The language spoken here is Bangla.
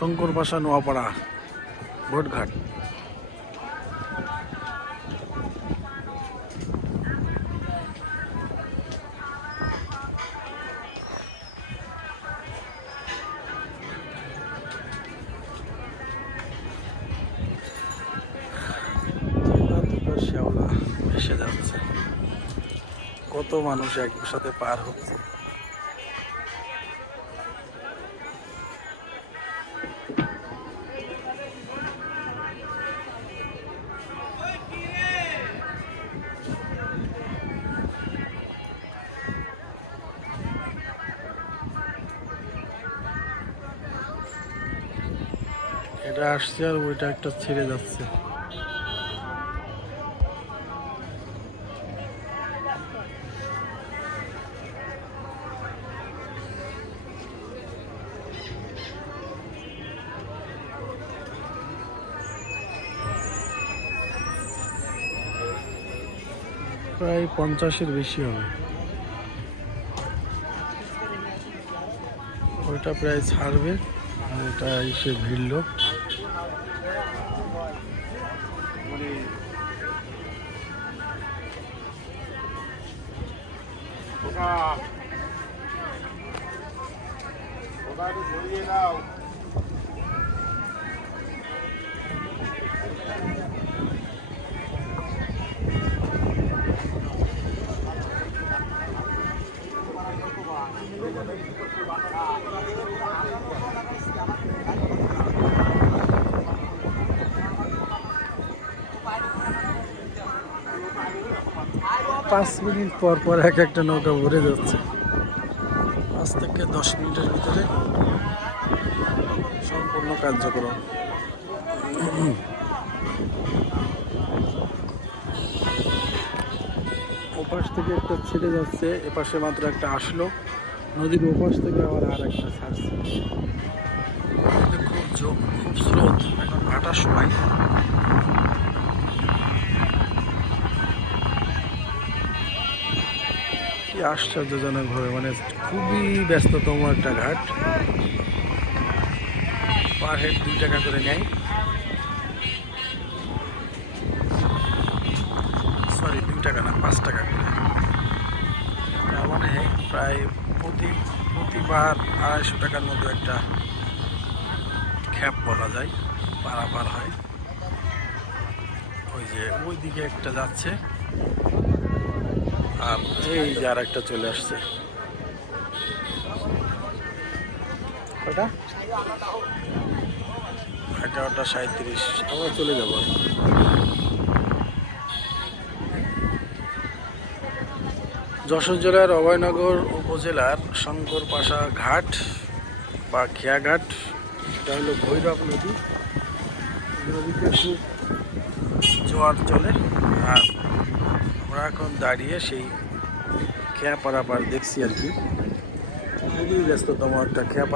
শঙ্করপাশা নোয়াপাড়া বোটঘাট। শ্যাওলা ভেসে যাচ্ছে, কত মানুষ একসাথে পার হচ্ছে। এটা আসছে আর ওইটা একটা ছেড়ে যাচ্ছে। প্রায় 50-এর বেশি হবে। ওইটা প্রায় ছাড়বে আর এটা এসে ভিড়ল। পাঁচ মিনিট পর পর এক একটা নৌকা ভরে যাচ্ছে। 5 থেকে 10 মিনিটের ভিতরে সম্পূর্ণ কার্যক্রম। ওপাশ থেকে একটা ছেড়ে যাচ্ছে, এপাশে মাত্র একটা আসলো, নদীর ওপাশ থেকে আবার আর একটা ছাড়ছে। খুব স্রোত, এখন ভাটার সময়। কি আশ্চর্যজনক ভাবে, মানে খুবই ব্যস্ততম একটা ঘাট। পার হেড 2 টাকা করে নেয়, সরি 2 টাকা না 5 টাকা করে। তার মানে প্রায় প্রতিবার 250 টাকার মতো একটা খ্যাপ বলা যায় পারাপার হয়। ওই যে ওই দিকে একটা যাচ্ছে আর এই যে আর একটা চলে আসছে। কটা? 11:37, আমরা চলে যাব। যশোর জেলার অভয়নগর উপজেলার শঙ্করপাশা ঘাট বা খেয়াঘাট, এটা হলো ভৈরব নদী। নদীতে খুব জোয়ার চলে আর আমরা এখন দাঁড়িয়ে সেই খেয়া পারাপার দেখছি আর কি। খুবই ব্যস্ততম একটা খেয়া